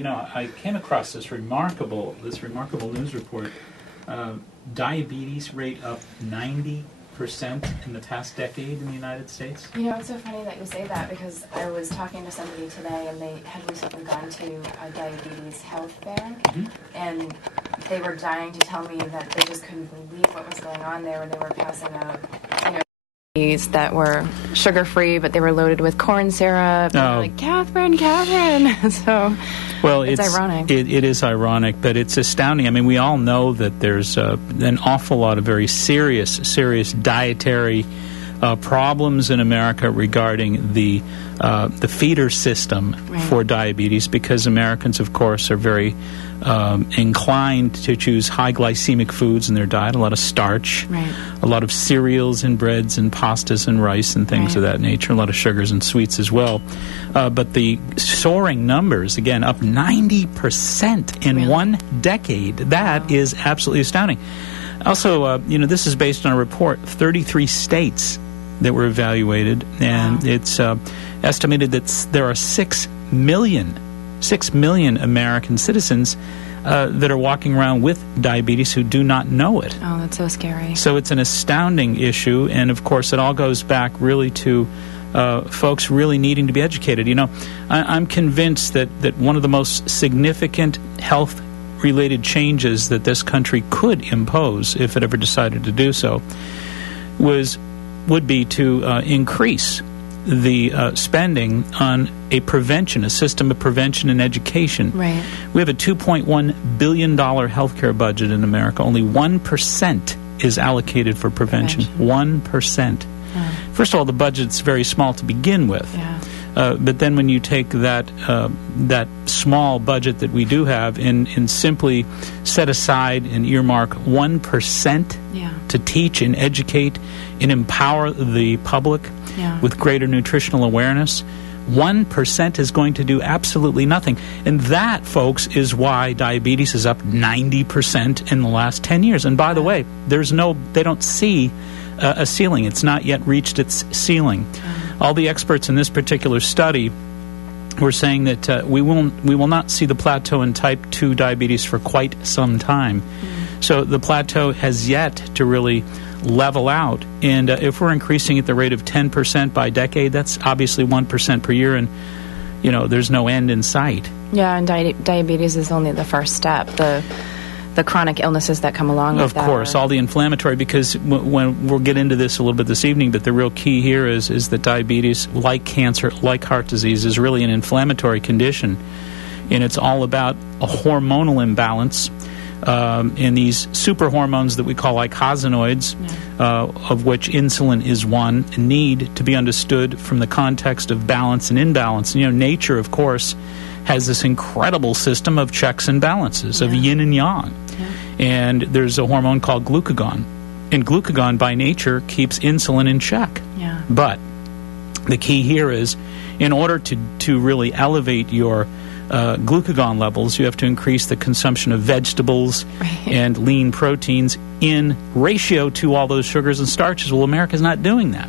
You know, I came across this remarkable news report. Diabetes rate up 90% in the past decade in the United States. You know, it's so funny that you say that, because I was talking to somebody today, and they had recently gone to a diabetes health fair, and they were dying to tell me that they just couldn't believe what was going on there when they were passing out, you know, that were sugar-free, but they were loaded with corn syrup. And like, Catherine. So, well, it's ironic. It is ironic, but it's astounding. I mean, we all know that there's an awful lot of very serious dietary problems in America regarding the feeder system for diabetes, because Americans, of course, are very inclined to choose high glycemic foods in their diet, a lot of starch, a lot of cereals and breads and pastas and rice and things of that nature, a lot of sugars and sweets as well. But the soaring numbers, again, up 90% in one decade, that is absolutely astounding. Also, this is based on a report, 33 states that were evaluated, and it's estimated that there are 6 million American citizens that are walking around with diabetes who do not know it. Oh, that's so scary. So it's an astounding issue, and of course it all goes back really to folks really needing to be educated. You know, I'm convinced that one of the most significant health-related changes that this country could impose, if it ever decided to do so, would be to increase the spending on a system of prevention and education. Right. We have a $2.1 billion healthcare budget in America. Only 1% is allocated for prevention. 1%. Yeah. First of all, the budget's very small to begin with. Yeah. But then when you take that small budget that we do have and simply set aside and earmark 1% to teach and educate and empower the public with greater nutritional awareness, 1% is going to do absolutely nothing. And that, folks, is why diabetes is up 90% in the last 10 years. And by the way, they don't see a ceiling. It's not yet reached its ceiling. All the experts in this particular study were saying that we will not see the plateau in type 2 diabetes for quite some time. So the plateau has yet to really level out. And if we're increasing at the rate of 10% by decade, that's obviously 1% per year, and there's no end in sight. Yeah, and diabetes is only the first step. The chronic illnesses that come along with that. Of course, all the inflammatory, because when we'll get into this a little bit this evening, but the real key here is that diabetes, like cancer, like heart disease, is really an inflammatory condition. And it's all about a hormonal imbalance. And these super hormones that we call icosanoids, of which insulin is one, need to be understood from the context of balance and imbalance. Nature, of course, has this incredible system of checks and balances, of yin and yang. And there's a hormone called glucagon. And glucagon, by nature, keeps insulin in check. But the key here is, in order to really elevate your glucagon levels, you have to increase the consumption of vegetables and lean proteins in ratio to all those sugars and starches. Well, America's not doing that.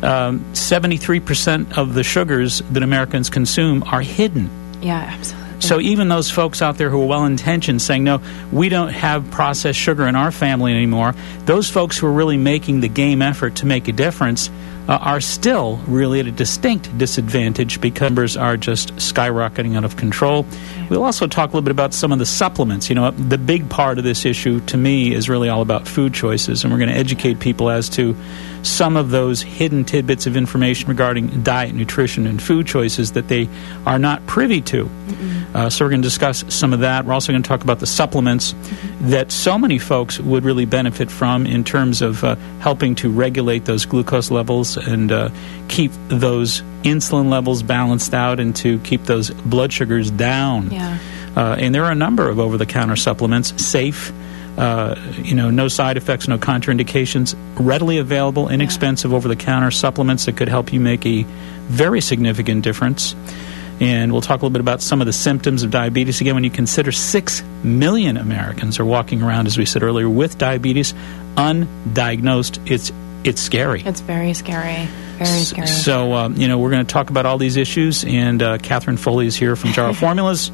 73% of the sugars that Americans consume are hidden. Yeah, absolutely. So even those folks out there who are well-intentioned saying, no, we don't have processed sugar in our family anymore, those folks who are really making the game effort to make a difference are still really at a distinct disadvantage, because numbers are just skyrocketing out of control. We'll also talk a little bit about some of the supplements. The big part of this issue, to me, is really all about food choices, and we're going to educate people as to some of those hidden tidbits of information regarding diet, nutrition, and food choices that they are not privy to. So we're going to discuss some of that. We're also going to talk about the supplements that so many folks would really benefit from in terms of helping to regulate those glucose levels and keep those insulin levels balanced out and to keep those blood sugars down. And there are a number of over-the-counter supplements, safe, no side effects, no contraindications, readily available, inexpensive over-the-counter supplements that could help you make a very significant difference. And we'll talk a little bit about some of the symptoms of diabetes. Again, when you consider 6 million Americans are walking around, as we said earlier, with diabetes, undiagnosed, it's scary. It's very scary. Very scary. So, we're going to talk about all these issues, and Catherine Foley is here from Jar Formulas.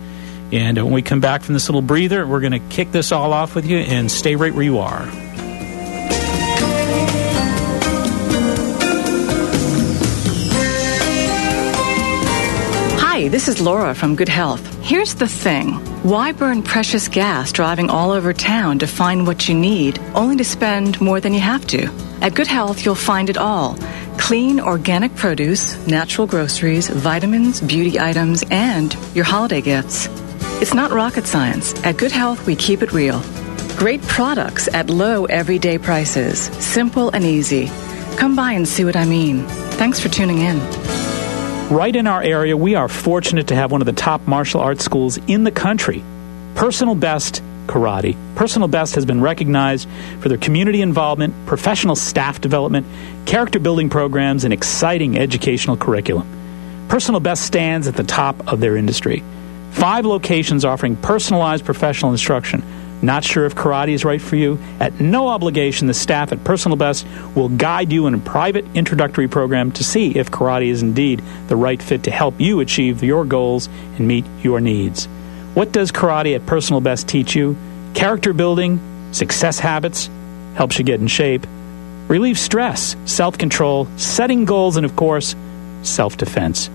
And when we come back from this little breather, we're going to kick this all off with you, and stay right where you are. Hi, this is Laura from Good Health. Here's the thing. Why burn precious gas driving all over town to find what you need, only to spend more than you have to? At Good Health, you'll find it all. Clean, organic produce, natural groceries, vitamins, beauty items, and your holiday gifts. It's not rocket science. At Good Health, we keep it real. Great products at low everyday prices. Simple and easy. Come by and see what I mean. Thanks for tuning in. Right in our area, we are fortunate to have one of the top martial arts schools in the country, Personal Best Karate. Personal Best has been recognized for their community involvement, professional staff development, character building programs, and exciting educational curriculum. Personal Best stands at the top of their industry. 5 locations offering personalized professional instruction. Not sure if karate is right for you? At no obligation, the staff at Personal Best will guide you in a private introductory program to see if karate is indeed the right fit to help you achieve your goals and meet your needs. What does karate at Personal Best teach you? Character building, success habits, helps you get in shape, relieve stress, self-control, setting goals, and of course, self-defense.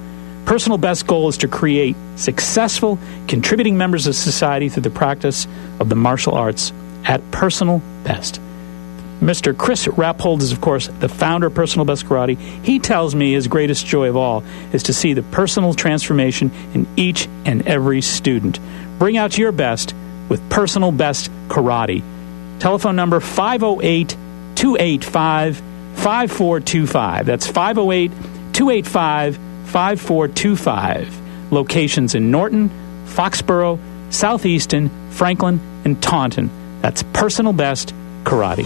Personal Best's goal is to create successful, contributing members of society through the practice of the martial arts at Personal Best. Mr. Chris Rappold is, of course, the founder of Personal Best Karate. He tells me his greatest joy of all is to see the personal transformation in each and every student. Bring out your best with Personal Best Karate. Telephone number 508-285-5425. That's 508-285-5425. Locations in Norton, Foxborough, Southeaston, Franklin, and Taunton. That's Personal Best Karate.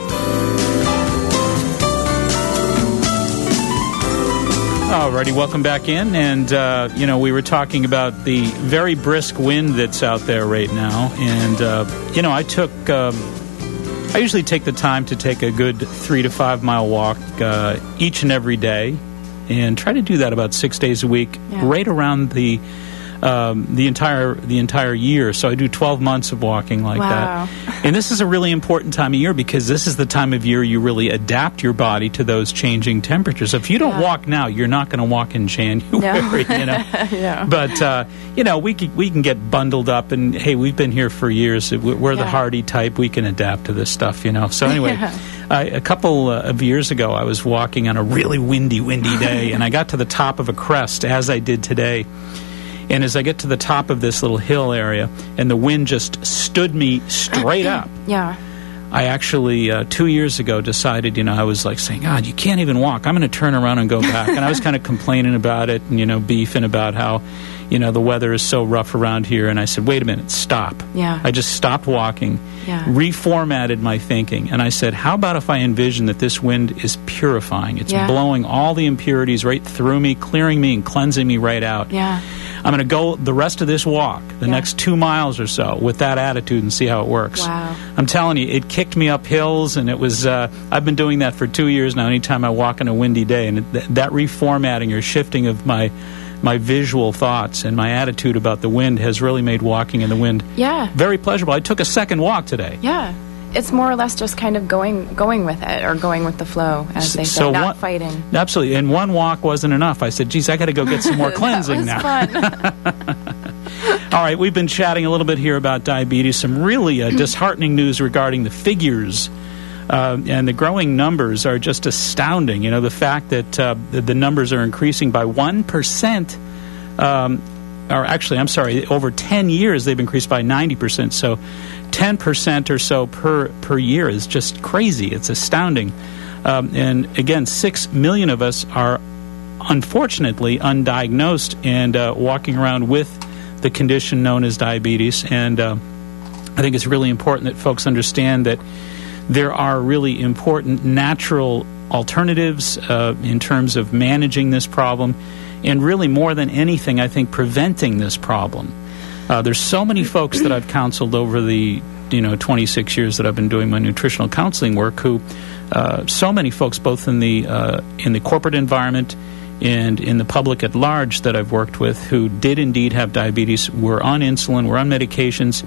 Alrighty, welcome back in. And, we were talking about the very brisk wind that's out there right now. And, I usually take the time to take a good 3 to 5 mile walk each and every day, and try to do that about 6 days a week, right around the entire year. So I do 12 months of walking like that. And this is a really important time of year because this is the time of year you really adapt your body to those changing temperatures. If you don't walk now, you're not going to walk in January, But, we can get bundled up, and, hey, we've been here for years. We're the hardy type. We can adapt to this stuff, So anyway, a couple of years ago, I was walking on a really windy day, and I got to the top of a crest, as I did today. And as I get to the top of this little hill area, and the wind just stood me straight up. I actually, 2 years ago, decided, I was like saying, God, you can't even walk. I'm going to turn around and go back. And I was kind of complaining about it and, beefing about how, the weather is so rough around here. And I said, wait a minute, stop. I just stopped walking, reformatted my thinking. And I said, how about if I envision that this wind is purifying? It's blowing all the impurities right through me, clearing me and cleansing me right out. I'm going to go the rest of this walk, the next 2 miles or so, with that attitude and see how it works. I'm telling you, it kicked me up hills, and it was, I've been doing that for 2 years now, anytime I walk on a windy day. And that reformatting or shifting of my visual thoughts and my attitude about the wind has really made walking in the wind very pleasurable. I took a second walk today. It's more or less just kind of going with it, or going with the flow, as they say, not fighting. Absolutely. And one walk wasn't enough. I said, geez, I got to go get some more cleansing now. Fun. All right, we've been chatting a little bit here about diabetes, some really disheartening news regarding the figures. And the growing numbers are just astounding. The fact that the numbers are increasing by 1%, or actually, I'm sorry, over 10 years they've increased by 90%. So 10% or so per year is just crazy. It's astounding. And again, 6 million of us are unfortunately undiagnosed and walking around with the condition known as diabetes. And I think it's really important that folks understand that there are really important natural alternatives in terms of managing this problem, and really more than anything, I think, preventing this problem. There's so many folks that I've counseled over the 26 years that I've been doing my nutritional counseling work, who so many folks, both in the corporate environment and in the public at large that I've worked with who did indeed have diabetes, were on insulin, were on medications,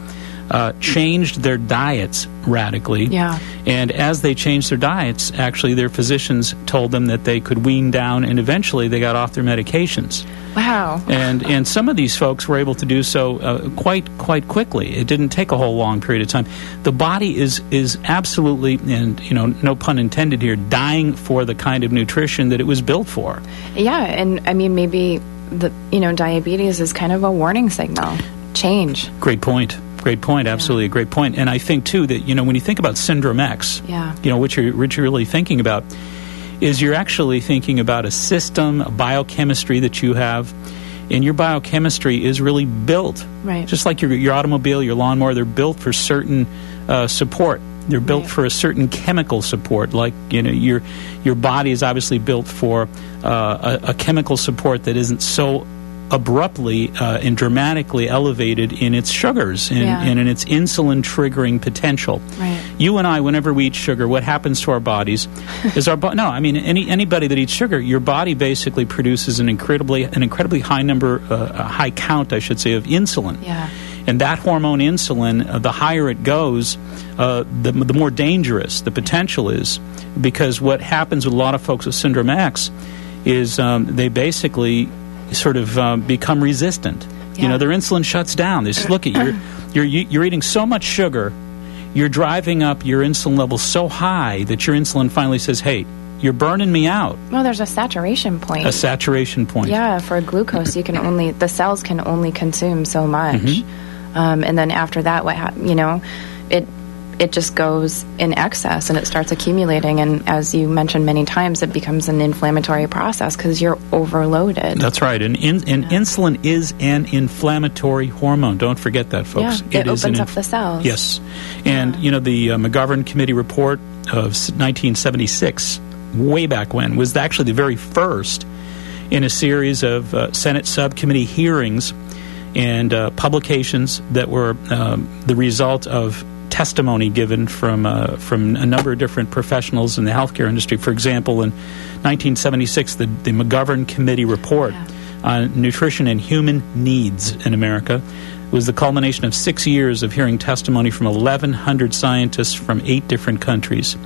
changed their diets radically. Yeah. And as they changed their diets, actually their physicians told them that they could wean down, and eventually they got off their medications. Wow. And some of these folks were able to do so quite quickly. It didn't take a whole long period of time. The body is absolutely, and no pun intended here, dying for the kind of nutrition that it was built for. Yeah, and I mean maybe diabetes is kind of a warning signal. Change. Great point. Absolutely a great point. And I think too that when you think about Syndrome X, what you're really thinking about is you're actually thinking about a system, a biochemistry that you have, and your biochemistry is really built, right? Just like your automobile, your lawnmower, they're built for certain support. They're built for a certain chemical support. Like your body is obviously built for a chemical support that isn't so abruptly and dramatically elevated in its sugars and in its insulin triggering potential. Right. You and I, whenever we eat sugar, what happens to our bodies is anybody that eats sugar, your body basically produces an incredibly high number, high count, I should say, of insulin. Yeah. And that hormone insulin, the higher it goes, the more dangerous the potential is, because what happens with a lot of folks with Syndrome X is they basically sort of become resistant. Yeah. Their insulin shuts down. They just look at you're eating so much sugar, you're driving up your insulin levels so high that your insulin finally says, hey, you're burning me out. Well, there's a saturation point. A saturation point. Yeah, for glucose, the cells can only consume so much. Mm-hmm. And then after that, it just goes in excess and it starts accumulating. And as you mentioned many times, it becomes an inflammatory process because you're overloaded. That's right. And insulin is an inflammatory hormone. Don't forget that, folks. Yeah, it opens up the cells. Yes. And, the McGovern Committee report of 1976, way back when, was actually the very first in a series of Senate subcommittee hearings and publications that were the result of testimony given from a number of different professionals in the healthcare industry. For example, in 1976, the McGovern Committee report on nutrition and human needs in America was the culmination of 6 years of hearing testimony from 1,100 scientists from 8 different countries.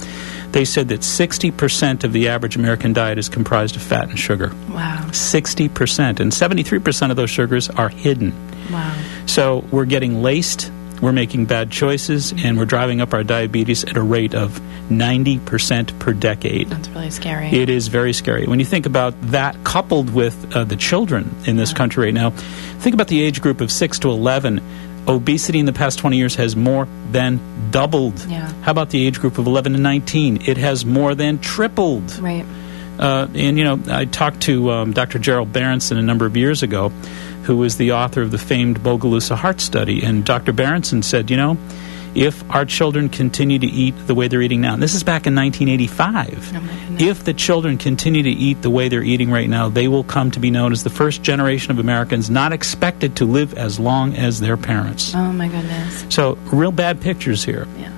They said that 60% of the average American diet is comprised of fat and sugar. Wow. 60%. And 73% of those sugars are hidden. Wow. So we're getting laced, we're making bad choices, and we're driving up our diabetes at a rate of 90% per decade. That's really scary. It is very scary. When you think about that coupled with the children in this country right now, think about the age group of 6 to 11. Obesity in the past 20 years has more than doubled. Yeah. How about the age group of 11 to 19? It has more than tripled. Right. And I talked to Dr. Gerald Berenson a number of years ago, who was the author of the famed Bogalusa Heart Study. And Dr. Berenson said, if our children continue to eat the way they're eating now, and this is back in 1985, if the children continue to eat the way they're eating right now, they will come to be known as the first generation of Americans not expected to live as long as their parents. Oh, my goodness. So real bad pictures here. Yeah.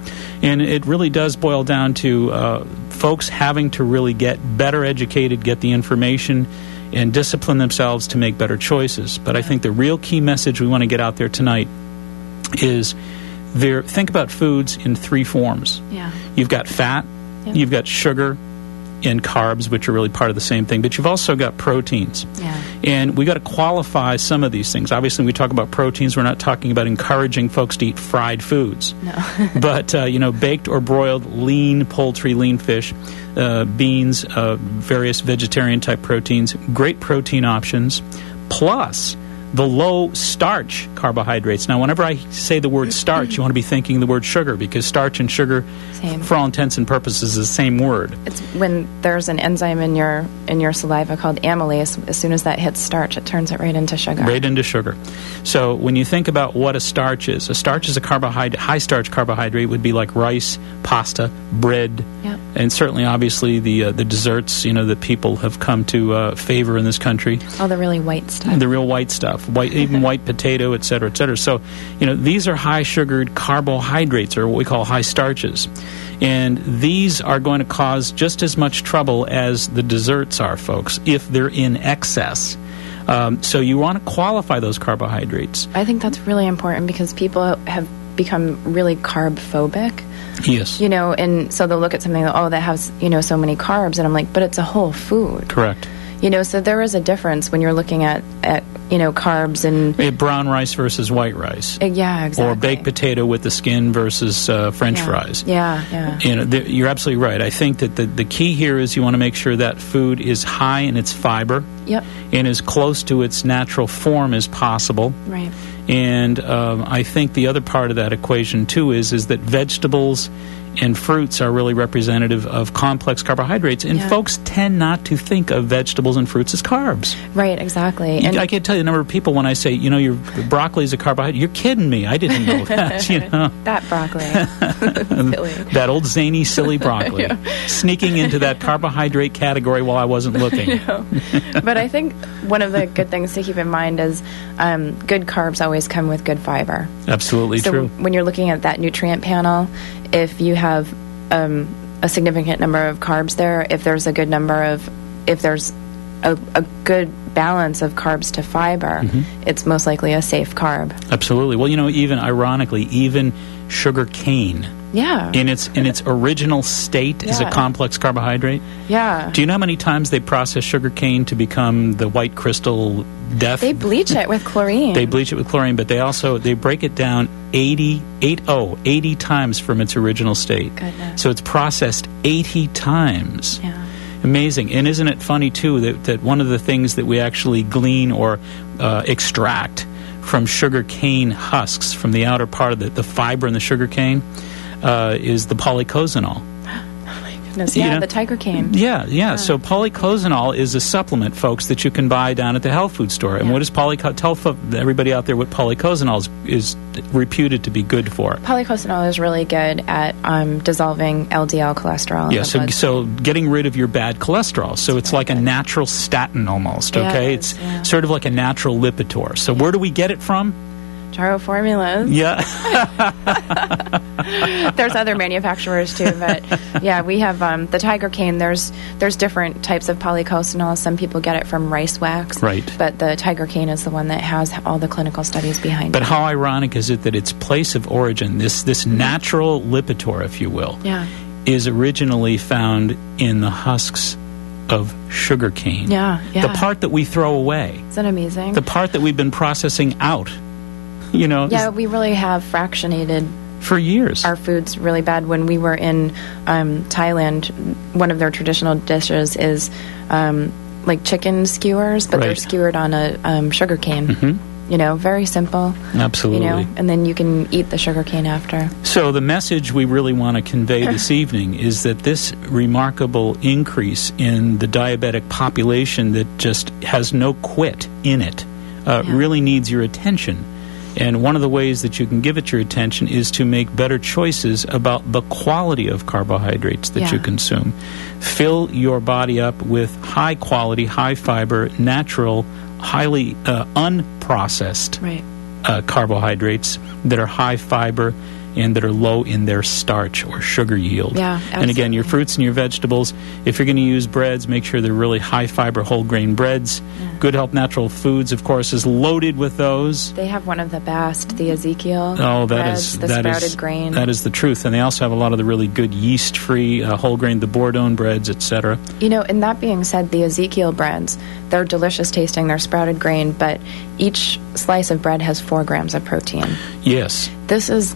And it really does boil down to folks having to really get better educated, get the information, and discipline themselves to make better choices. But I think the real key message we want to get out there tonight is think about foods in 3 forms. Yeah. You've got fat, you've got sugar, and carbs, which are really part of the same thing, but you've also got proteins. Yeah. And we got to qualify some of these things. Obviously, when we talk about proteins, we're not talking about encouraging folks to eat fried foods. No. But, baked or broiled lean poultry, lean fish, beans, various vegetarian-type proteins, great protein options, plus the low-starch carbohydrates. Now, whenever I say the word starch, you want to be thinking the word sugar, because starch and sugar, for all intents and purposes, is the same word. It's when there's an enzyme in your saliva called amylase. As soon as that hits starch, it turns it right into sugar. Right into sugar. So when you think about what a starch is a carbohydrate. High-starch carbohydrate would be like rice, pasta, bread, and certainly, obviously, the desserts, that people have come to favor in this country. Oh, the really white stuff. The real white stuff. Even white potato, et cetera, et cetera. So, these are high-sugared carbohydrates, or what we call high starches. And these are going to cause just as much trouble as the desserts are, folks, if they're in excess. So you want to qualify those carbohydrates. I think that's really important because people have become really carb phobic. Yes. And so they'll look at something, that has, so many carbs. And I'm like, but it's a whole food. Correct. So there is a difference when you're looking at carbs and... brown rice versus white rice. Yeah, exactly. Or baked potato with the skin versus French fries. Yeah. You're absolutely right. I think that the key here is you want to make sure that food is high in its fiber. Yep. And as close to its natural form as possible. Right. And I think the other part of that equation, too, is that vegetables and fruits are really representative of complex carbohydrates. And folks tend not to think of vegetables and fruits as carbs. Right, exactly. And I can't tell you the number of people when I say, your broccoli is a carbohydrate. You're kidding me. I didn't know that, That broccoli. Silly. That old zany, silly broccoli. Sneaking into that carbohydrate category while I wasn't looking. But I think one of the good things to keep in mind is good carbs always come with good fiber. Absolutely true. So when you're looking at that nutrient panel, if you have a significant number of carbs there, if there's a good balance of carbs to fiber, it's most likely a safe carb. Absolutely. Well, even ironically, even sugar cane, in its original state, is a complex carbohydrate. Yeah. Do you know how many times they process sugar cane to become the white crystal death? They bleach it with chlorine. They bleach it with chlorine, but they break it down 80 times from its original state. Goodness. So it's processed 80 times. Yeah. Amazing. And isn't it funny, too, that one of the things that we actually glean or extract from sugar cane husks, from the outer part of the fiber in the sugar cane, is the polycosanol. Yeah, the tiger cane. Yeah. So polycosanol is a supplement, folks, that you can buy down at the health food store. And what is tell everybody out there what polycosanol is reputed to be good for? Polycosanol is really good at dissolving LDL cholesterol. Yeah, so getting rid of your bad cholesterol. So it's like a natural statin almost, okay? It's sort of like a natural Lipitor. So where do we get it from? Charo formulas. Yeah. There's other manufacturers too, but we have the tiger cane. There's different types of polycosanol. Some people get it from rice wax. Right. But the tiger cane is the one that has all the clinical studies behind it. But how ironic is it that its place of origin, this natural Lipitor, if you will, is originally found in the husks of sugar cane. Yeah. The part that we throw away. Isn't that amazing? The part that we've been processing out. We really have fractionated for years our foods really bad. When we were in Thailand, one of their traditional dishes is like chicken skewers, but they're skewered on a sugar cane. Very simple. Absolutely. And then you can eat the sugar cane after. So the message we really want to convey this evening is that this remarkable increase in the diabetic population that just has no quit in it really needs your attention. And one of the ways that you can give it your attention is to make better choices about the quality of carbohydrates that you consume. Fill your body up with high quality, high fiber, natural, highly unprocessed carbohydrates that are high fiber and that are low in their starch or sugar yield. Yeah, absolutely. And again, your fruits and your vegetables, if you're going to use breads, make sure they're really high fiber whole grain breads. Good Health Natural Foods, of course, is loaded with those. They have one of the best, the Ezekiel breads, the sprouted grain. That is the truth. And they also have a lot of the really good yeast-free whole grain, the Bourdain breads, etc. And that being said, the Ezekiel breads, they're delicious tasting, they're sprouted grain, but each slice of bread has 4 grams of protein. Yes. This is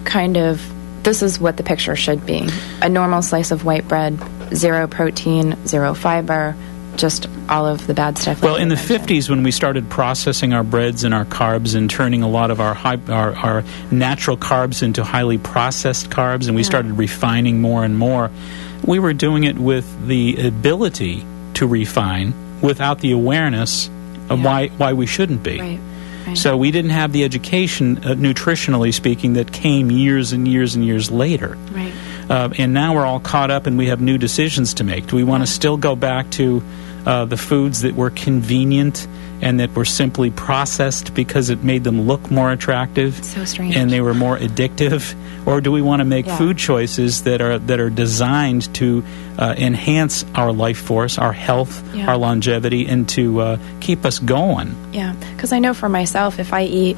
what the picture should be. A normal slice of white bread, 0 protein, 0 fiber, just all of the bad stuff. Well, in the 50s, when we started processing our breads and our carbs and turning a lot of our natural carbs into highly processed carbs, and we started refining more and more, we were doing it with the ability to refine without the awareness of why we shouldn't be. Right. So we didn't have the education, nutritionally speaking, that came years and years and years later. Right. And now we're all caught up and we have new decisions to make. Do we want to still go back to the foods that were convenient and that were simply processed because it made them look more attractive. So strange. And they were more addictive? Or do we want to make food choices that are designed to enhance our life force, our health, our longevity, and to keep us going? Yeah, because I know for myself, if I eat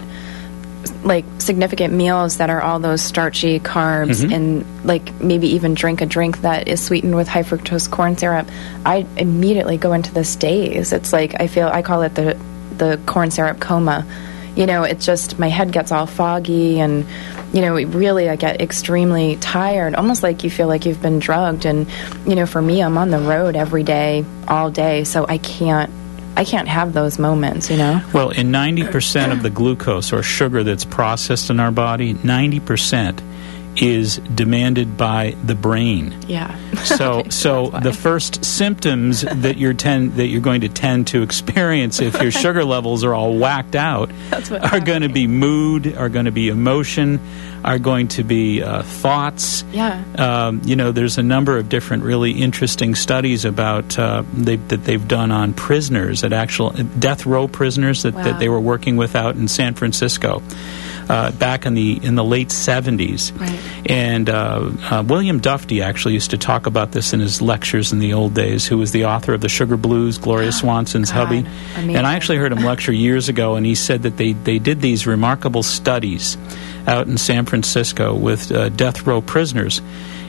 like significant meals that are all those starchy carbs and like maybe even drink a drink that is sweetened with high fructose corn syrup, I immediately go into this daze. It's like I call it the corn syrup coma. You know, it's just my head gets all foggy, and you know, really I get extremely tired, almost like you feel like you've been drugged. And you know, for me, I'm on the road every day, all day, so I can't have those moments, you know? Well, in 90% of the glucose or sugar that's processed in our body, 90% is demanded by the brain. Yeah. So the first symptoms that you're going to tend to experience if your sugar levels are all whacked out are going to be mood, are going to be emotion, are going to be thoughts. Yeah. You know, there's a number of different really interesting studies about that they've done on prisoners, at actual death row prisoners that they were working with out in San Francisco. Back in the late 70s. Right. And William Dufty actually used to talk about this in his lectures in the old days, who was the author of The Sugar Blues, Gloria Swanson's hubby. Amazing. And I actually heard him lecture years ago, and he said that they did these remarkable studies out in San Francisco with death row prisoners.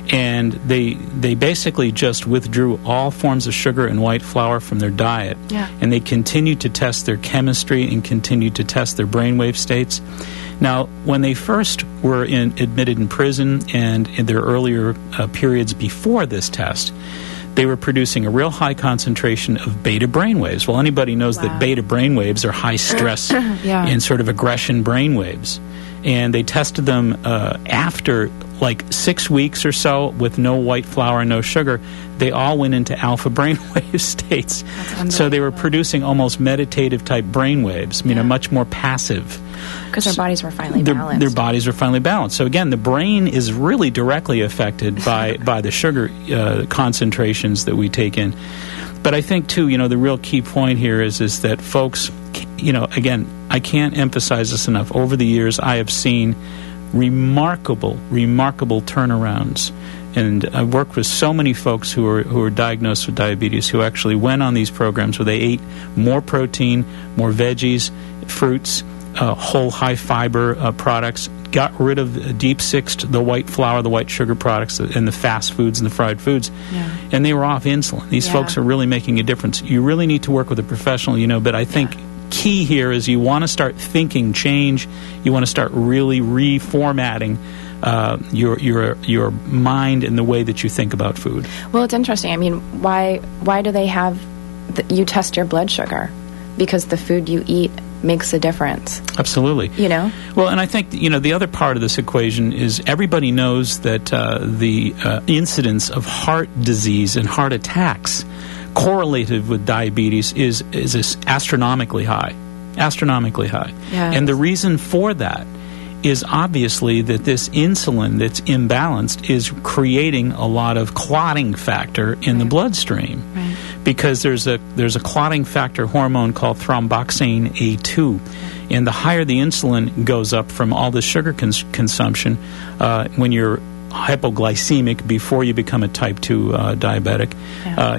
And they basically just withdrew all forms of sugar and white flour from their diet. Yeah. And they continued to test their chemistry and continued to test their brainwave states. Now, when they first were admitted in prison and in their earlier periods before this test, they were producing a real high concentration of beta brainwaves. Well, anybody knows that beta brainwaves are high stress and sort of aggression brainwaves. And they tested them after like 6 weeks or so with no white flour and no sugar. They all went into alpha brainwave states. So they were producing almost meditative type brainwaves, you know, much more passive. Because their bodies were finally balanced. Their bodies were finally balanced. So again, the brain is really directly affected by the sugar concentrations that we take in. But I think, too, you know, the real key point here is that folks, you know, again, I can't emphasize this enough. Over the years, I have seen remarkable turnarounds. And I've worked with so many folks who are diagnosed with diabetes who actually went on these programs where they ate more protein, more veggies, fruits, whole high-fiber products, got rid of deep-sixed, the white flour, the white sugar products, and the fast foods and the fried foods, and they were off insulin. These folks are really making a difference. You really need to work with a professional, you know, but I think key here is you want to start thinking change. You want to start really reformatting your mind and the way that you think about food. Well, it's interesting. I mean, why do they have you test your blood sugar? Because the food you eat makes a difference. Absolutely. You know? Well, and I think, you know, the other part of this equation is everybody knows that the incidence of heart disease and heart attacks correlated with diabetes is astronomically high. Astronomically high. Yes. And the reason for that is obviously that this insulin that's imbalanced is creating a lot of clotting factor in the bloodstream. Right. Because there's a clotting factor hormone called thromboxane A2. And the higher the insulin goes up from all the sugar consumption, when you're hypoglycemic before you become a type 2 diabetic,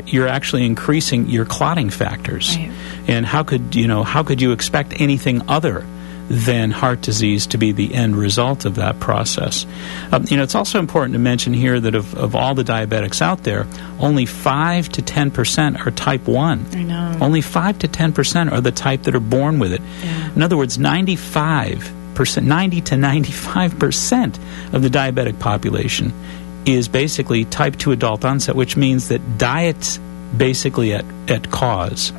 you're actually increasing your clotting factors. Right. And how could you expect anything other than heart disease to be the end result of that process? You know, it's also important to mention here that of all the diabetics out there, only 5 to 10% are type 1. I know. Only 5 to 10% are the type that are born with it. Yeah. In other words, 90 to 95% of the diabetic population is basically type 2 adult onset, which means that diet's basically at cause.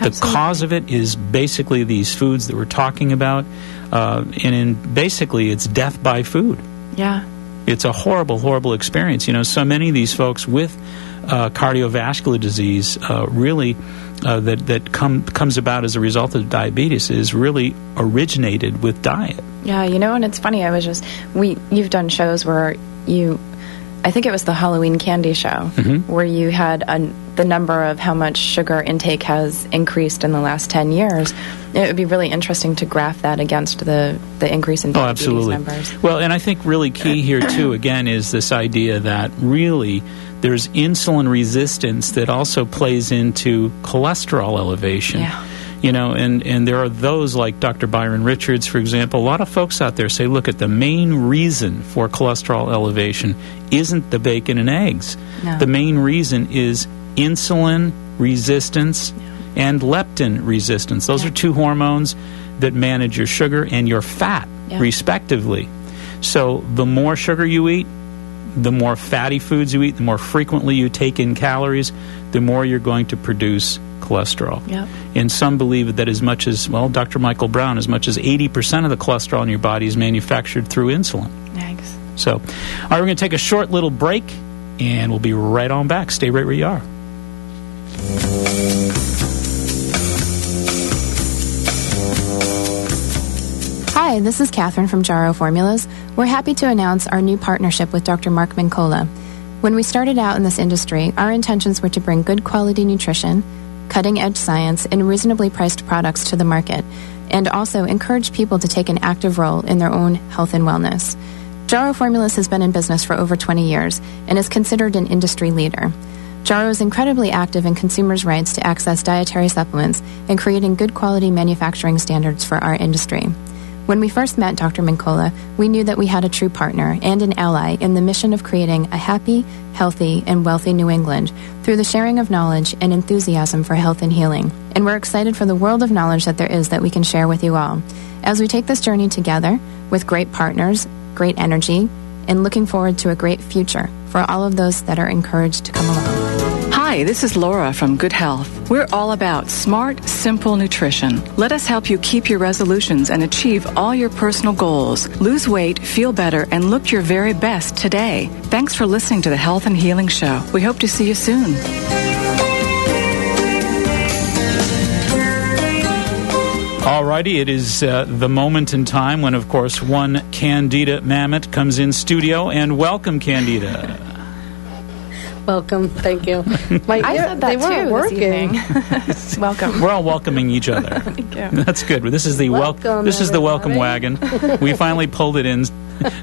The cause of it is basically these foods that we're talking about, and basically it's death by food. Yeah. It's a horrible, horrible experience. You know, so many of these folks with cardiovascular disease really that comes about as a result of diabetes is really originated with diet. Yeah, you know, and it's funny. You've done shows where you I think it was the Halloween candy show, where you had the number of how much sugar intake has increased in the last 10 years. It would be really interesting to graph that against the increase in diabetes numbers. Well, and I think really key here, too, again, is this idea that really there's insulin resistance that also plays into cholesterol elevation. Yeah. You know, and there are those like Dr. Byron Richards, for example. A lot of folks out there say, look, at the main reason for cholesterol elevation isn't the bacon and eggs. No. The main reason is insulin resistance and leptin resistance. Those are two hormones that manage your sugar and your fat, respectively. So the more sugar you eat, the more fatty foods you eat, the more frequently you take in calories, the more you're going to produce cholesterol. Yep. And some believe that as much as, well, Dr. Michael Brown, as much as 80% of the cholesterol in your body is manufactured through insulin. Thanks. So, all right, we're going to take a short little break, and we'll be right on back. Stay right where you are. Hi, this is Catherine from Jarrow Formulas. We're happy to announce our new partnership with Dr. Mark Mincola. When we started out in this industry, our intentions were to bring good quality nutrition, cutting-edge science, and reasonably priced products to the market, and also encourage people to take an active role in their own health and wellness. Jarrow Formulas has been in business for over 20 years and is considered an industry leader. Jarrow is incredibly active in consumers' rights to access dietary supplements and creating good quality manufacturing standards for our industry. When we first met Dr. Mincola, we knew that we had a true partner and an ally in the mission of creating a happy, healthy, and wealthy New England through the sharing of knowledge and enthusiasm for health and healing. And we're excited for the world of knowledge that there is that we can share with you all. As we take this journey together with great partners, great energy, and looking forward to a great future for all of those that are encouraged to come along. Hi, this is Laura from Good Health. We're all about smart, simple nutrition. Let us help you keep your resolutions and achieve all your personal goals. Lose weight, feel better, and look your very best today. Thanks for listening to the Health and Healing Show. We hope to see you soon. Alrighty, it is the moment in time when, of course, one Candida Mamet comes in studio. And welcome, Candida. Welcome. Thank you. I said that they too weren't working. this evening. Welcome. We're all welcoming each other. Thank you. That's good. This is the Welcome, This is the welcome everybody. wagon. We finally pulled it in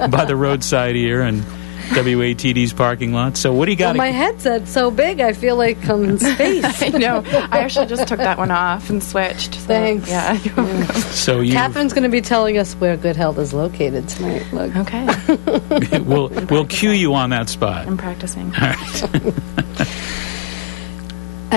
by the roadside here in WATD's parking lot. So what do you got? Well, my headset's so big, I feel like I'm in space. I know. I actually just took that one off and switched. So, Thanks. Yeah. So Catherine's going to be telling us where Good Health is located tonight. Look. Okay. we'll cue you on that spot. I'm practicing. All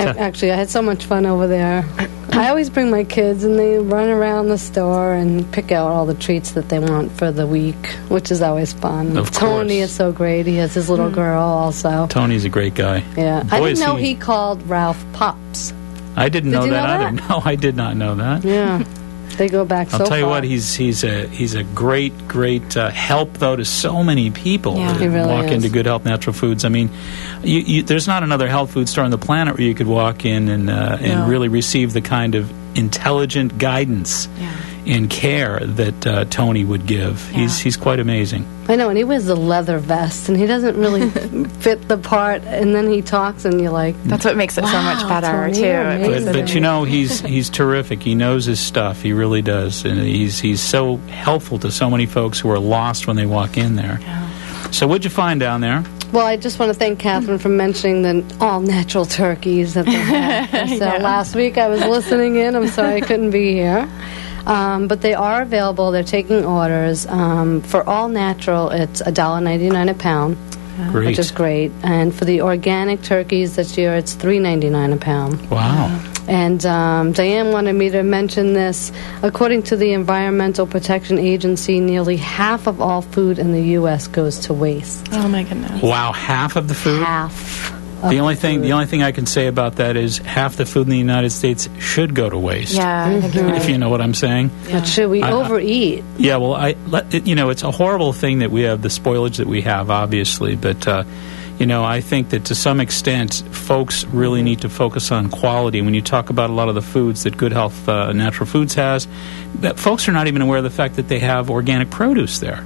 right. Actually, I had so much fun over there. I always bring my kids, and they run around the store and pick out all the treats that they want for the week, which is always fun. Of Tony course. is so great. He has his little girl also. Tony's a great guy. Yeah. Boy, I is didn't know he called Ralph Pops. I didn't Did know you that know either. that? No, I did not know that. Yeah. They go back I'll so tell you far. what, he's a great help though to so many people Yeah. that He really walk is. into Good Health Natural Foods. I mean, there's not another health food store on the planet where you could walk in and really receive the kind of intelligent guidance and care that Tony would give. Yeah. He's quite amazing. I know, and he wears the leather vest, and he doesn't really fit the part, and then he talks, and you're like, That's what makes it so much Wow, better, Tony, too. you're It makes amazing. it But you know, he's terrific. He knows his stuff. He really does, and he's so helpful to so many folks who are lost when they walk in there. Yeah. So what'd you find down there? well, I just want to thank Catherine for mentioning the all-natural turkeys that they had. So last week I was listening in. I'm sorry I couldn't be here. But they are available. They're taking orders. For all-natural, it's $1.99 a pound, Great. which is great. And for the organic turkeys this year, it's $3.99 a pound. Wow. And Diane wanted me to mention this. According to the Environmental Protection Agency, nearly half of all food in the U.S. goes to waste. Oh, my goodness. Wow, half of the food? Half. The only thing I can say about that is half the food in the United States should go to waste. Yeah, I think you're right. If you know what I'm saying. But should we overeat? Yeah, well, it's a horrible thing that we have the spoilage that we have, obviously, but I think that to some extent, folks really need to focus on quality. When you talk about a lot of the foods that Good Health Natural Foods has, that folks are not even aware of the fact that they have organic produce there.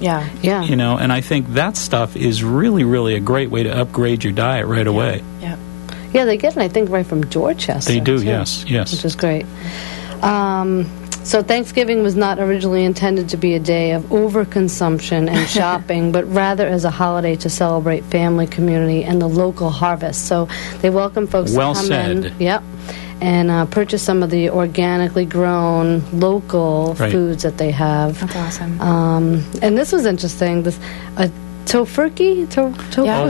Yeah. Yeah. You know, and I think that stuff is really, really a great way to upgrade your diet right away. Yeah. Yeah, they get it, I think, right from Dorchester. They do, too, yes. Which is great. So Thanksgiving was not originally intended to be a day of overconsumption and shopping, but rather as a holiday to celebrate family, community, and the local harvest. So they welcome folks to come in. Yep. And purchase some of the organically grown local foods that they have. That's awesome. And this was interesting. This tofurkey? Oh,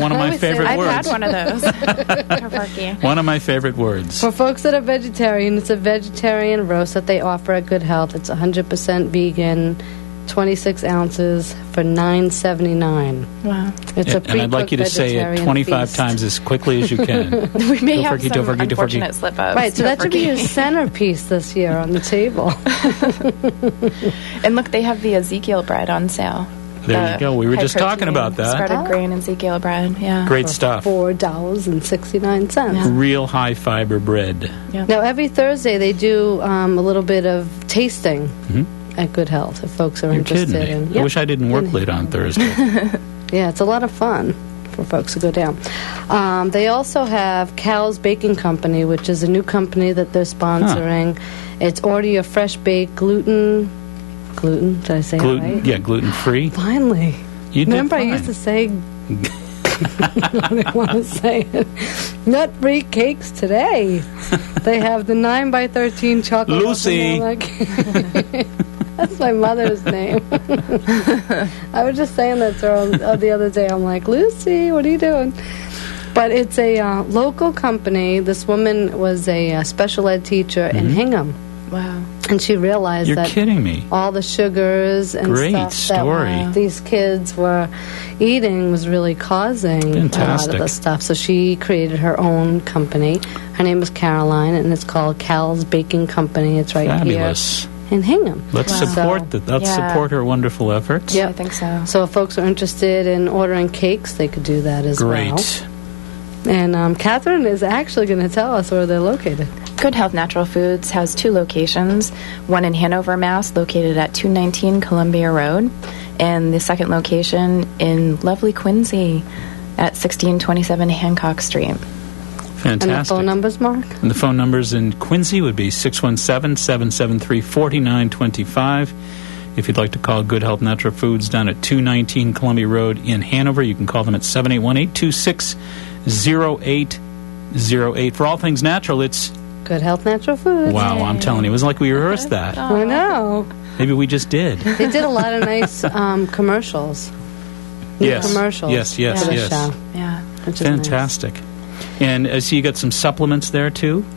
one of my favorite words. I've had one of those. Tofurkey. One of my favorite words. For folks that are vegetarian, it's a vegetarian roast that they offer at Good Health. It's 100% vegan, 26 ounces for $9.79. Wow. It's a and I'd like you to say it 25 feast. times as quickly as you can. We may have Tofurkey, some tofurkey, unfortunate slip-ups. Right, so that should be a Tofurkey. centerpiece this year on the table. And look, they have the Ezekiel bread on sale. There you go. We were just talking about that. Spreaded grain Ezekiel bread. Yeah. Great stuff. $4.69. Real high fiber bread. Yeah. Now, every Thursday they do a little bit of tasting at Good Health if folks are You're interested kidding me. in. I wish I didn't work late on Thursday. Yeah, it's a lot of fun for folks to go down. They also have Cal's Baking Company, which is a new company that they're sponsoring. It's order your fresh baked gluten. Did I say it right? Yeah, gluten-free. Finally. You did Remember, fine. I used to say. I didn't want to say it. Nut-free cakes today. They have the 9x13 chocolate. Lucy. That's my mother's name. I was just saying that to her the other day. I'm like, Lucy, what are you doing? But it's a local company. This woman was a special ed teacher in Hingham. Wow. And she realized You're that kidding me. all the sugars and Great stuff story. that these kids were eating was really causing a lot of Fantastic. the stuff. So she created her own company. Her name is Caroline, and it's called Cal's Baking Company. It's right Fabulous. here in Hingham. Let's support that. Let's Yeah. support her wonderful efforts. Yep. I think so. So if folks are interested in ordering cakes, they could do that as well. Great. And Catherine is actually going to tell us where they're located. Good Health Natural Foods has two locations, one in Hanover, Mass., located at 219 Columbia Road, and the second location in lovely Quincy at 1627 Hancock Street. Fantastic. And the phone numbers, Mark? And the phone numbers in Quincy would be 617-773-4925. If you'd like to call Good Health Natural Foods down at 219 Columbia Road in Hanover, you can call them at 781-826-0808. For all things natural, it's... Good Health Natural Foods. Wow, I'm telling you, it was like we rehearsed that. I know. Maybe we just did. They did a lot of nice commercials. New Yes. commercials. Yes. For the Yes. show, Yeah. which is Fantastic. And I see you got some supplements there, too? nice.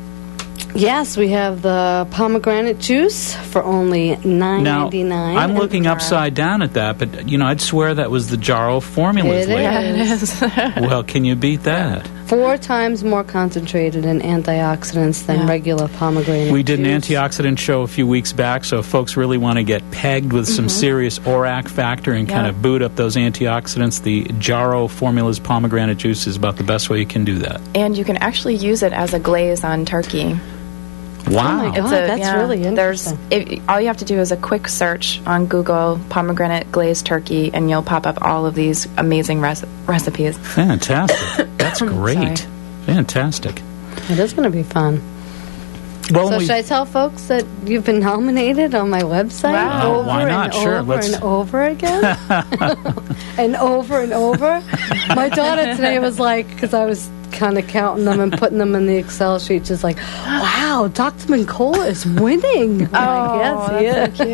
Yes, we have the pomegranate juice for only $9.99. Now, I'm looking upside down at that, but, I'd swear that was the Jarro formulas It label. is. Well, can you beat that? 4 times more concentrated in antioxidants than regular pomegranate We did an juice. antioxidant show a few weeks back, so if folks really want to get pegged with some serious ORAC factor and kind of boot up those antioxidants, the Jarro formulas pomegranate juice is about the best way you can do that. And you can actually use it as a glaze on turkey. Wow. my God. that's really interesting. All you have to do is a quick search on Google, pomegranate glazed turkey, and you'll pop up all of these amazing recipes. Fantastic. That's great. Sorry. Fantastic. It is going to be fun. Well, So should I tell folks that you've been nominated on my website Wow. over Why not? and Sure, over let's- and over again? And over and over? My daughter today was like, because I was kind of counting them and putting them in the Excel sheet, she's like, wow, Dr. Mancola is winning. I'm like, yes, he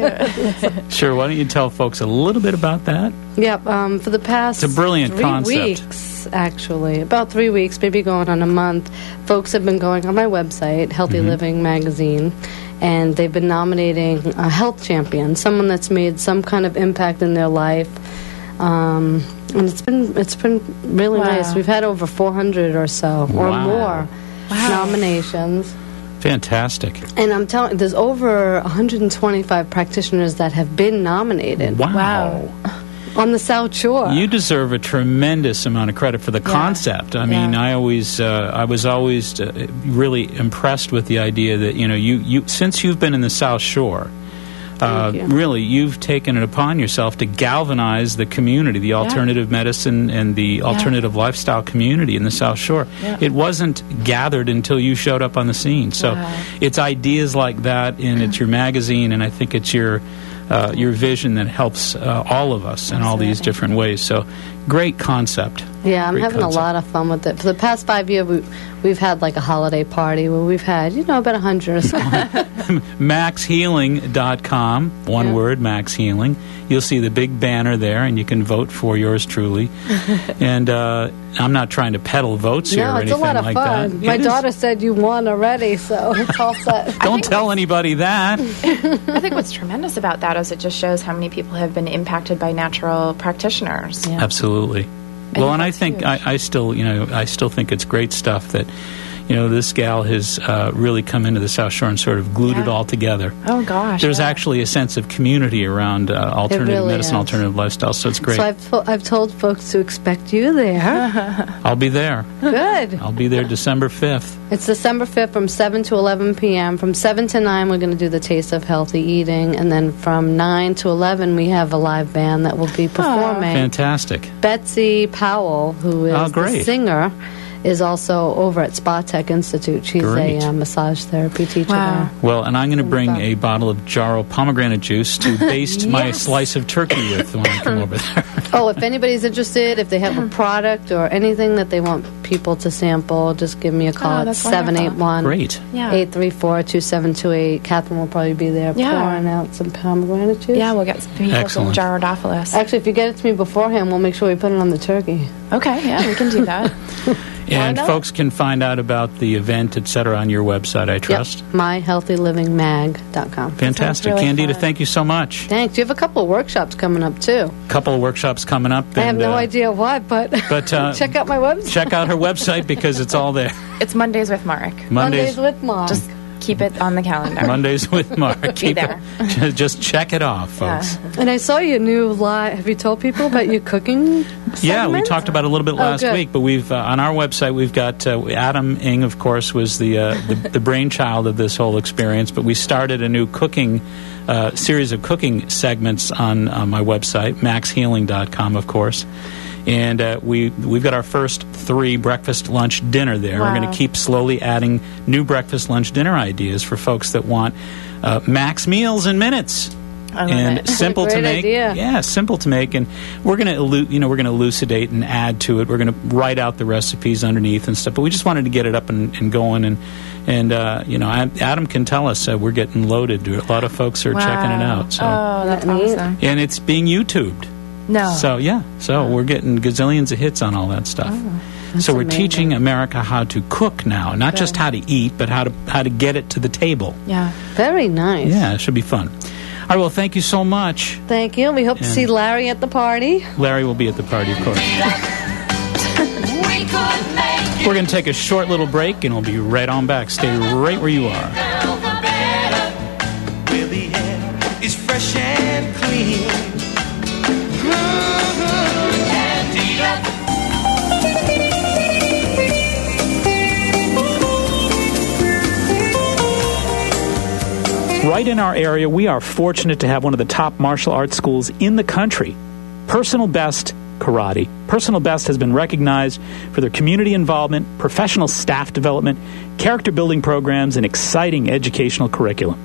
is. Sure, why don't you tell folks a little bit about that? Yep, for the past It's a brilliant 3 concept. weeks, actually, about 3 weeks, maybe going on a month, folks have been going on my website, Healthy Living Magazine, and they've been nominating a health champion, someone that's made some kind of impact in their life. And it's been really Wow. nice. We've had over 400 or so or Wow. more nominations. Fantastic. And I'm telling you, there's over 125 practitioners that have been nominated Wow. on the South Shore. You deserve a tremendous amount of credit for the concept. I mean, I was always really impressed with the idea that you since you've been in the South Shore, Thank you. Really, you've taken it upon yourself to galvanize the community, the alternative medicine and the alternative lifestyle community in the South Shore. Yeah. It wasn't gathered until you showed up on the scene. So it's ideas like that, and it's your magazine, and I think it's your vision that helps all of us in all these different ways. So great concept. Yeah, I'm Great having concept. a lot of fun with it. For the past 5 years, we've had like a holiday party where we've had, about 100 or so. MaxHealing.com, one word, Max Healing. You'll see the big banner there, and you can vote for yours truly. And I'm not trying to peddle votes here No, or it's anything a lot of like fun. that. My It is. daughter said you won already, so it's all set. Don't tell anybody that. I think what's tremendous about that is it just shows how many people have been impacted by natural practitioners. Yeah. Absolutely. Well, and I think I still think it's great stuff that this gal has really come into the South Shore and sort of glued it all together. Oh, gosh. There's actually a sense of community around alternative really medicine, is. alternative lifestyle, so it's great. So I've told folks to expect you there. I'll be there. Good. I'll be there December 5th. It's December 5th from 7 to 11 p.m. From 7 to 9, we're going to do the Taste of Healthy Eating. And then from 9 to 11, we have a live band that will be performing. Fantastic. Betsy Powell, who is the singer, is also over at Spa Tech Institute. She's Great. a massage therapy teacher Wow. there. Well, and I'm going to bring a bottle of Jarro pomegranate juice to baste my slice of turkey with when I come over there. Oh, if anybody's interested, if they have a product or anything that they want people to sample, just give me a call at that's wonderful. 781 Great. 834-2728. Catherine will probably be there pouring out some pomegranate juice. Yeah, we'll get some Excellent. Gyrodophilus. Actually, if you get it to me beforehand, we'll make sure we put it on the turkey. Okay, yeah, we can do that. And folks can find out about the event, etc., on your website, I trust. Yep, myhealthylivingmag.com. Fantastic. really Candida, fun. thank you so much. Thanks. You have a couple of workshops coming up, too. A couple of workshops coming up. I have no idea what, but check out my website. Check out her website because it's all there. It's Mondays with Mark. Mondays with Mom. Just keep it on the calendar. Mondays with Mark. Keep there. it. Just check it off, folks. And I saw your new live. Have you told people about your cooking Yeah, we segment? talked about it a little bit last good. week, but we've on our website we've got Adam Ng, of course, was the brainchild of this whole experience. But we started a new cooking series of cooking segments on my website, maxhealing.com, of course. And we've got our first 3 breakfast, lunch, dinner there. Wow. We're going to keep slowly adding new breakfast, lunch, dinner ideas for folks that want max meals in minutes. I love And it. simple to Great make. idea. Yeah, simple to make, and we're going to we're going to elucidate and add to it. We're going to write out the recipes underneath and stuff. But we just wanted to get it up and going, and Adam can tell us we're getting loaded. A lot of folks are checking it out. So Oh, that's awesome. and it's being YouTubed. No. So we're getting gazillions of hits on all that stuff. So we're teaching America how to cook now, not just how to eat, but how to get it to the table. Yeah. Very nice. Yeah, it should be fun. All right, well, thank you so much. Thank you. We hope to see Larry at the party. Larry will be at the party, of course. We're going to take a short little break, and we'll be right on back. Stay right where you are. Where the air is fresh and clean. Right in our area, we are fortunate to have one of the top martial arts schools in the country, Personal Best Karate. Personal Best has been recognized for their community involvement, professional staff development, character building programs, and exciting educational curriculum.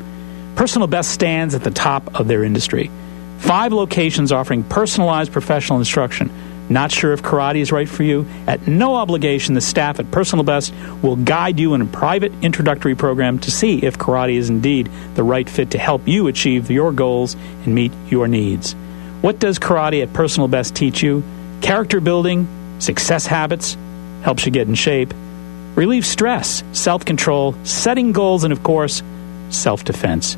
Personal Best stands at the top of their industry. 5 locations offering personalized professional instruction. Not sure if karate is right for you? At no obligation, the staff at Personal Best will guide you in a private introductory program to see if karate is indeed the right fit to help you achieve your goals and meet your needs. What does karate at Personal Best teach you? Character building, success habits, helps you get in shape, relieve stress, self-control, setting goals, and, of course, self-defense.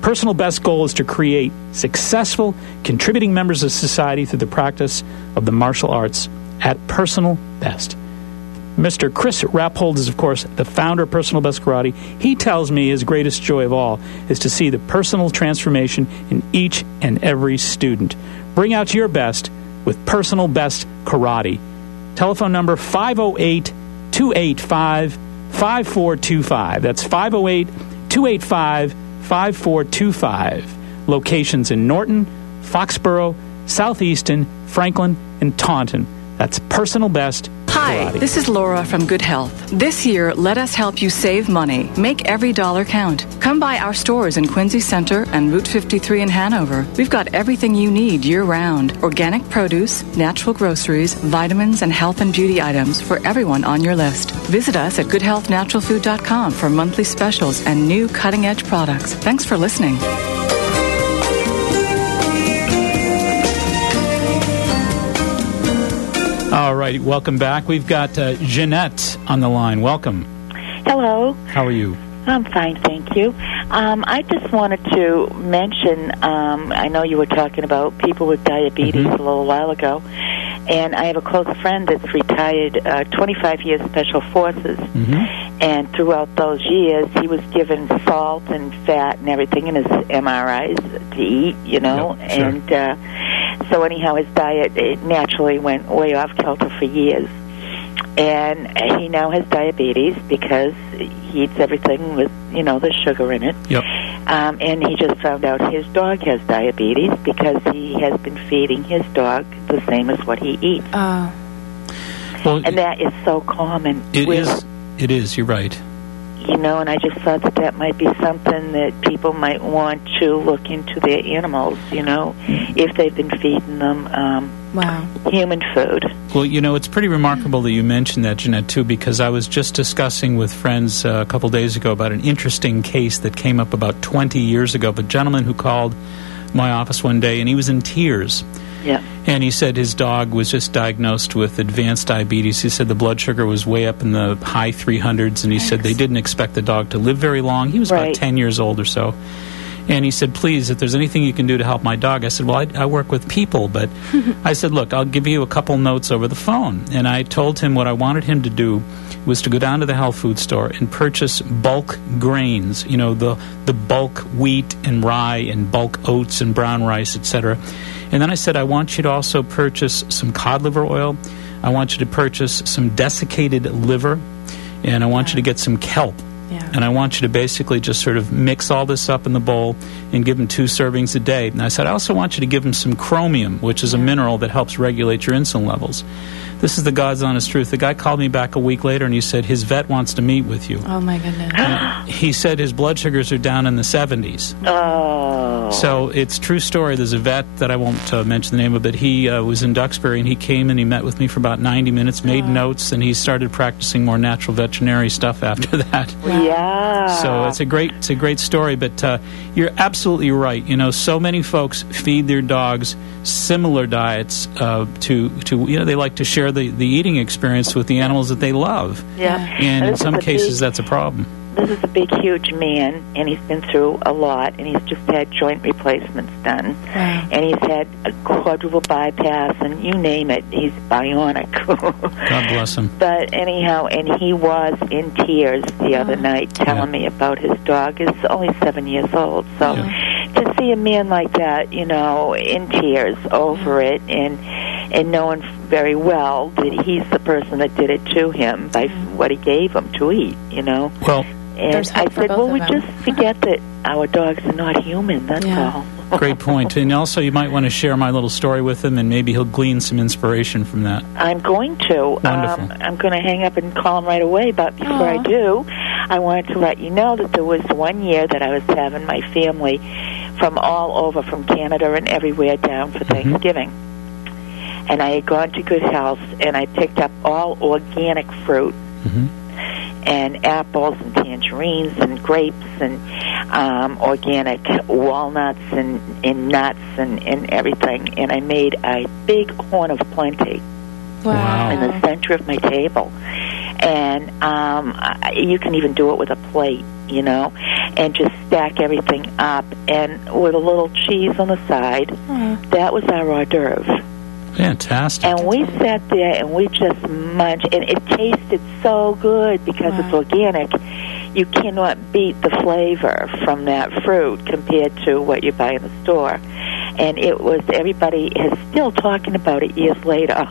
Personal Best's goal is to create successful, contributing members of society through the practice of the martial arts at Personal Best. Mr. Chris Rappold is, of course, the founder of Personal Best Karate. He tells me his greatest joy of all is to see the personal transformation in each and every student. Bring out your best with Personal Best Karate. Telephone number 508-285-5425. That's 508-285-5425. Locations in Norton, Foxborough, Southeaston, Franklin, and Taunton. That's Personal Best Hi, Karate. this is Laura from Good Health. This year, let us help you save money. Make every dollar count. Come by our stores in Quincy Center and Route 53 in Hanover. We've got everything you need year-round. Organic produce, natural groceries, vitamins, and health and beauty items for everyone on your list. Visit us at goodhealthnaturalfood.com for monthly specials and new cutting-edge products. Thanks for listening. All right, welcome back. We've got Jeanette on the line. Welcome. Hello. How are you? I'm fine, thank you. I just wanted to mention, I know you were talking about people with diabetes a little while ago, and I have a close friend that's retired 25 years Special Forces, and throughout those years he was given salt and fat and everything in his MRIs to eat, you know, Yep, sure. and so anyhow his diet it naturally went way off kilter for years. And he now has diabetes because he eats everything with, you know, the sugar in it. Yep. And he just found out his dog has diabetes because he has been feeding his dog the same as what he eats. Well, and that is so common. It is. You're right. You know, and I just thought that might be something that people might want to look into their animals, you know, if they've been feeding them human food. Well, you know, it's pretty remarkable that you mentioned that, Jeanette, too, because I was just discussing with friends a couple days ago about an interesting case that came up about 20 years ago. A gentleman who called my office one day, and he was in tears. Yeah. And he said his dog was just diagnosed with advanced diabetes. He said the blood sugar was way up in the high 300s, and he said they didn't expect the dog to live very long. He was about 10 years old or so. And he said, please, if there's anything you can do to help my dog. I said, well, I work with people, but I said, look, I'll give you a couple notes over the phone. And I told him what I wanted him to do was to go down to the health food store and purchase bulk grains, you know, the bulk wheat and rye and bulk oats and brown rice, etc. And then I said, I want you to also purchase some cod liver oil. I want you to purchase some desiccated liver. And I want you to get some kelp. Yeah. And I want you to basically just sort of mix all this up in the bowl and give him 2 servings a day. And I said, I also want you to give him some chromium, which is a mineral that helps regulate your insulin levels. This is the God's honest truth. The guy called me back a week later and he said his vet wants to meet with you. Oh, my goodness. He said his blood sugars are down in the 70s. Oh. So it's true story. There's a vet that I won't mention the name of, but he was in Duxbury, and he came and he met with me for about 90 minutes, made notes, and he started practicing more natural veterinary stuff after that. Yeah. So it's a great story, but you're absolutely right. You know, so many folks feed their dogs similar diets to you know, they like to share the eating experience with the animals that they love. Yeah. And in some cases that's a problem. This is a big, huge man, and he's been through a lot, and he's just had joint replacements done. Wow. And he's had a quadruple bypass, and you name it, he's bionic. God bless him. But anyhow, and he was in tears the other night telling me about his dog. He's only 7 years old. So to see a man like that, you know, in tears over it, and knowing very well that he's the person that did it to him by what he gave him to eat, you know. Well, and I said, well, we just forget that our dogs are not human, that's all. Great point. And also, you might want to share my little story with him, and maybe he'll glean some inspiration from that. I'm going to. Wonderful. I'm going to hang up and call him right away, but before I do, I wanted to let you know that there was 1 year that I was having my family from all over, from Canada and everywhere, down for Thanksgiving. And I had gone to Good Health, and I picked up all organic fruit, and apples and tangerines and grapes and organic walnuts and nuts and everything. And I made a big horn of plenty in the center of my table. And you can even do it with a plate, you know, and just stack everything up. And with a little cheese on the side, that was our hors d'oeuvre. Fantastic. And we sat there and we just munched, and it tasted so good because it's organic. You cannot beat the flavor from that fruit compared to what you buy in the store. And it was, everybody is still talking about it years later.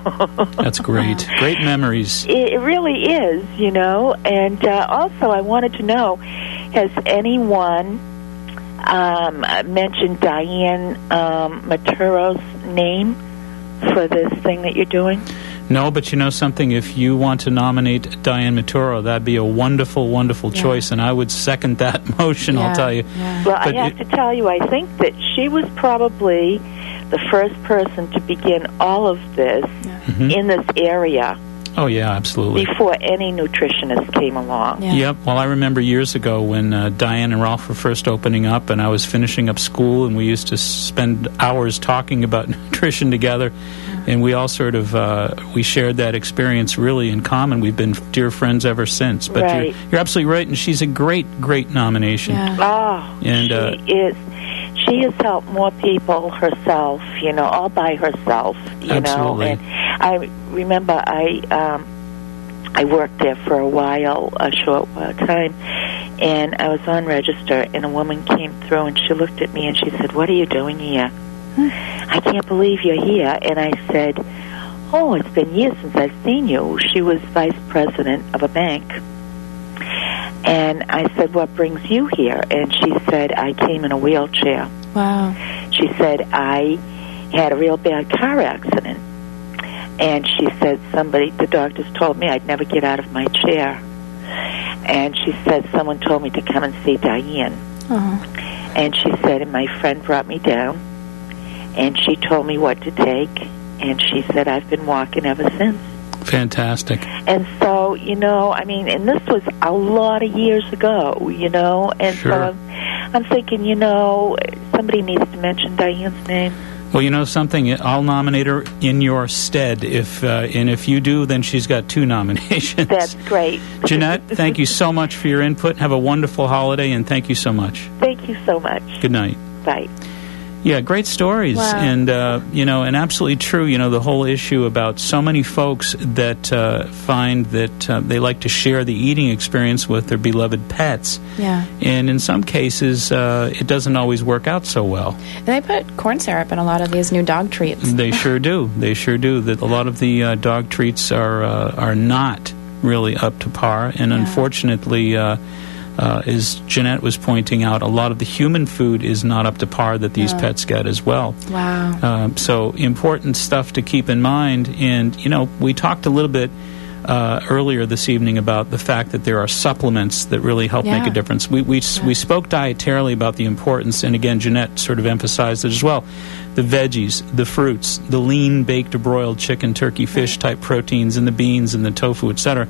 That's great. Great memories. It really is, you know. And also I wanted to know, has anyone mention Diane Maturo's name for this thing that you're doing? No, but you know something? If you want to nominate Diane Maturo, that'd be a wonderful, wonderful choice, and I would second that motion, I'll tell you. Yeah. Well, I have to tell you, I think that she was probably the first person to begin all of this in this area. Oh, yeah, absolutely. Before any nutritionist came along. Yeah. Yep. Well, I remember years ago when Diane and Ralph were first opening up, and I was finishing up school, and we used to spend hours talking about nutrition together, and we all sort of, we shared that experience really in common. We've been dear friends ever since. But you're absolutely right, and she's a great, great nomination. Yeah. Oh, and, she is. She has helped more people herself, you know, all by herself, you know. And I remember I worked there for a while, a short time, and I was on register, and a woman came through, and she looked at me, and she said, "What are you doing here? I can't believe you're here." And I said, "Oh, it's been years since I've seen you." She was vice president of a bank. And I said, "What brings you here?" And she said, "I came in a wheelchair." Wow. She said, "I had a real bad car accident." And she said, the doctors told me I'd never get out of my chair. And she said, someone told me to come and see Diane. And she said, and my friend brought me down, and she told me what to take, and she said, I've been walking ever since. Fantastic. And so, you know, I mean, and this was a lot of years ago, you know, and so I'm thinking, you know, somebody needs to mention Diane's name. Well, you know something, I'll nominate her in your stead. And if you do, then she's got 2 nominations. That's great. Jeanette, thank you so much for your input. Have a wonderful holiday, and thank you so much. Thank you so much. Good night. Bye. Yeah, great stories. Wow. And, you know, and absolutely true, you know, the whole issue about so many folks that find that they like to share the eating experience with their beloved pets. Yeah. And in some cases, it doesn't always work out so well. And they put corn syrup in a lot of these new dog treats. They sure do. They sure do. That a lot of the dog treats are not really up to par. And unfortunately, as Jeanette was pointing out, a lot of the human food is not up to par that these pets get as well. Wow. So important stuff to keep in mind. And, you know, we talked a little bit earlier this evening about the fact that there are supplements that really help make a difference. We spoke dietarily about the importance, and again, Jeanette sort of emphasized it as well. The veggies, the fruits, the lean baked or broiled chicken, turkey, fish type proteins, and the beans and the tofu, etc.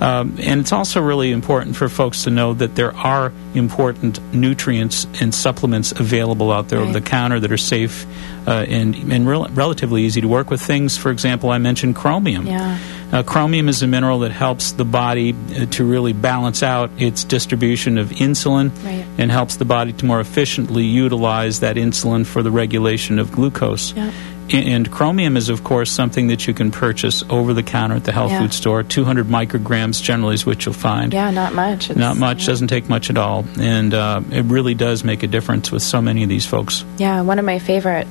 And it's also really important for folks to know that there are important nutrients and supplements available out there over the counter that are safe and relatively easy to work with. Things, for example, I mentioned chromium. Yeah. Chromium is a mineral that helps the body to really balance out its distribution of insulin and helps the body to more efficiently utilize that insulin for the regulation of glucose. Yep. And chromium is, of course, something that you can purchase over the counter at the health food store. 200 micrograms generally is what you'll find. Yeah, not much. Not much, doesn't take much at all. And it really does make a difference with so many of these folks. Yeah, one of my favorite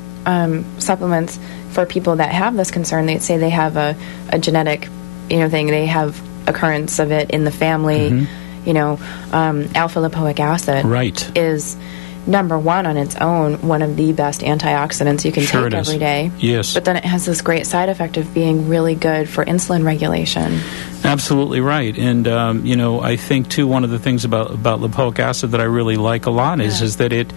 supplements for people that have this concern, they say they have a genetic, you know, thing. They have occurrence of it in the family. You know, alpha lipoic acid is number one on its own, one of the best antioxidants you can take every day. Yes. But then it has this great side effect of being really good for insulin regulation. Absolutely right. And, you know, I think, too, one of the things about lipoic acid that I really like a lot is that it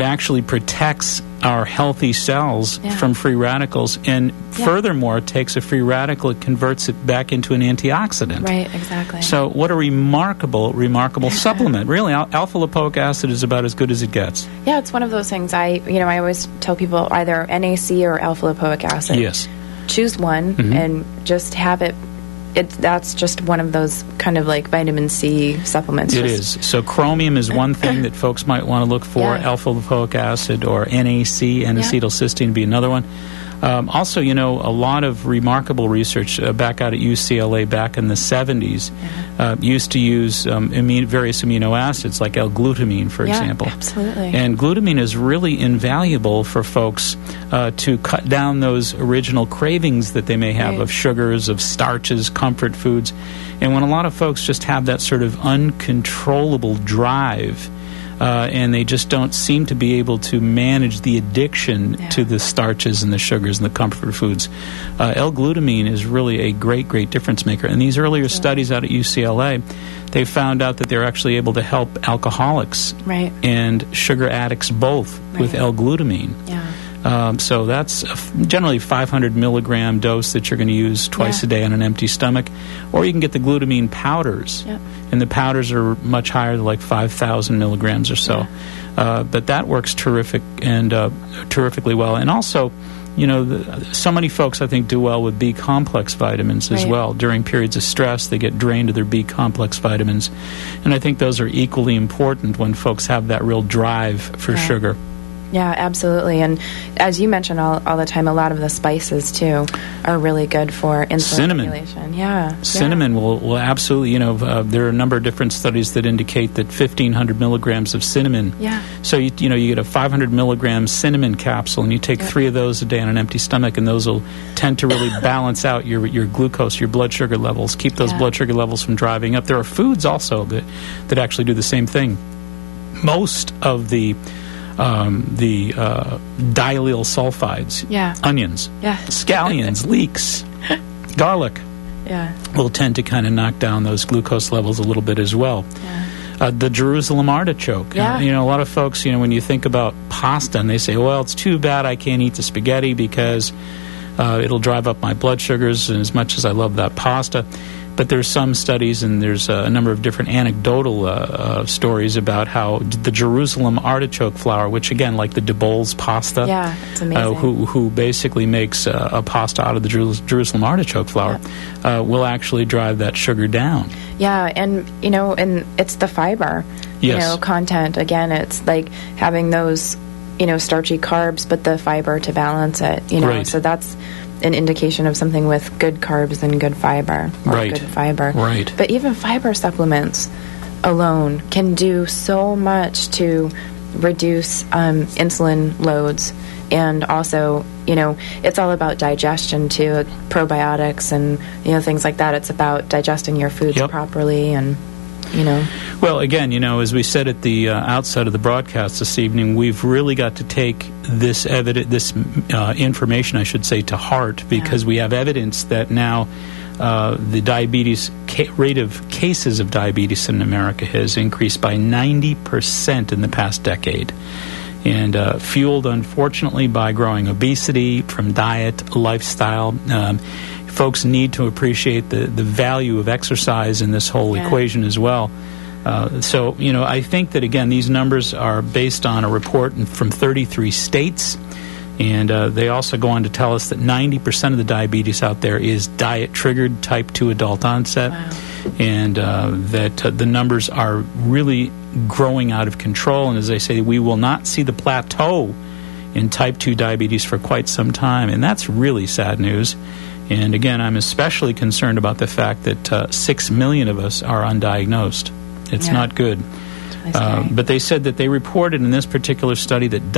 actually protects our healthy cells from free radicals, and furthermore, takes a free radical, it converts it back into an antioxidant. Right, exactly. So what a remarkable supplement. Really, alpha lipoic acid is about as good as it gets. Yeah, it's one of those things. I always tell people either NAC or alpha lipoic acid. Yes. Choose one and just have it. That's just one of those kind of like vitamin C supplements. It is. So chromium is one thing that folks might want to look for. Alpha lipoic acid or NAC, N-acetylcysteine, would be another one. Also, you know, a lot of remarkable research back out at UCLA back in the 70s used to use various amino acids like L-glutamine, for example. Absolutely. And glutamine is really invaluable for folks to cut down those original cravings that they may have of sugars, of starches, comfort foods. And when a lot of folks just have that sort of uncontrollable drive and they just don't seem to be able to manage the addiction to the starches and the sugars and the comfort foods. L-glutamine is really a great, great difference maker. And these earlier studies out at UCLA, they found out that they're actually able to help alcoholics and sugar addicts both with L-glutamine. So that's generally 500 milligram dose that you're going to use twice a day on an empty stomach. Or you can get the glutamine powders. And the powders are much higher, like 5,000 milligrams or so. But that works terrific and terrifically well. And also, you know, so many folks, I think, do well with B-complex vitamins as well. During periods of stress, they get drained of their B-complex vitamins. And I think those are equally important when folks have that real drive for sugar. Yeah, absolutely. And as you mentioned all the time, a lot of the spices, too, are really good for insulin regulation. Cinnamon will absolutely, you know, there are a number of different studies that indicate that 1,500 milligrams of cinnamon. So, you get a 500 milligram cinnamon capsule, and you take 3 of those a day on an empty stomach, and those will tend to really balance out your glucose, your blood sugar levels, keep those blood sugar levels from driving up. There are foods also that actually do the same thing. Most of the diallyl sulfides, onions, scallions, leeks, garlic, will tend to kind of knock down those glucose levels a little bit as well. The Jerusalem artichoke. A lot of folks, when you think about pasta, and they say, well, it's too bad I can't eat the spaghetti because it'll drive up my blood sugars, and as much as I love that pasta. But there's some studies, and there's a number of different anecdotal stories about how the Jerusalem artichoke flour, which, again, like the de Boll's pasta, it's amazing. Who basically makes a pasta out of the Jerusalem artichoke flour, will actually drive that sugar down. And, and it's the fiber, content. Again, it's like having those, starchy carbs, but the fiber to balance it, So that's an indication of something with good carbs and good fiber, good fiber. But even fiber supplements alone can do so much to reduce insulin loads, and also, it's all about digestion too, probiotics and things like that. It's about digesting your foods properly, and Well, again, as we said at the outset of the broadcast this evening, we've really got to take this information, I should say, to heart, because we have evidence that now the diabetes rate of cases of diabetes in America has increased by 90% in the past decade, and fueled, unfortunately, by growing obesity from diet, lifestyle. Folks need to appreciate the value of exercise in this whole equation as well. So, I think that, again, these numbers are based on a report from 33 states, and they also go on to tell us that 90% of the diabetes out there is diet-triggered type 2 adult onset, and that the numbers are really growing out of control. And as I say, we will not see the plateau in type 2 diabetes for quite some time, and that's really sad news. And again, I'm especially concerned about the fact that 6 million of us are undiagnosed. It's not good. But they said that they reported in this particular study that